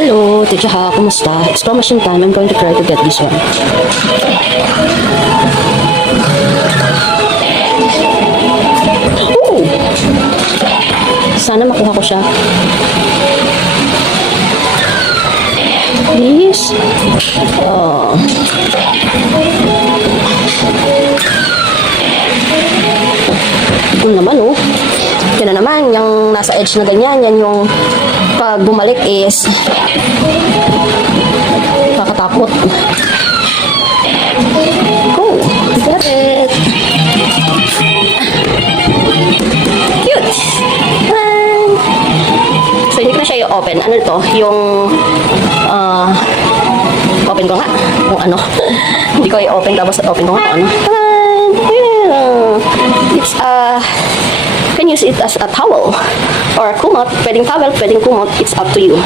Hello, Teacher Ha, kumusta? It's Pro Machine time. I'm going to try to get this one. Ooh! Sana makuha ko siya. Please. Yun naman, oh. Yun na naman, yung nasa edge na ganyan, yan yung pag bumalik is kakatakot. Oh, got it. Cute. So, hindi ko na siya i-open. Ano to? Yung open ko nga. Kung ano. Hindi ko i-open tapos open ko nga. Ano. It's you can use it as a towel or a kumot. Pwedeng towel, pwedeng kumot. It's up to you.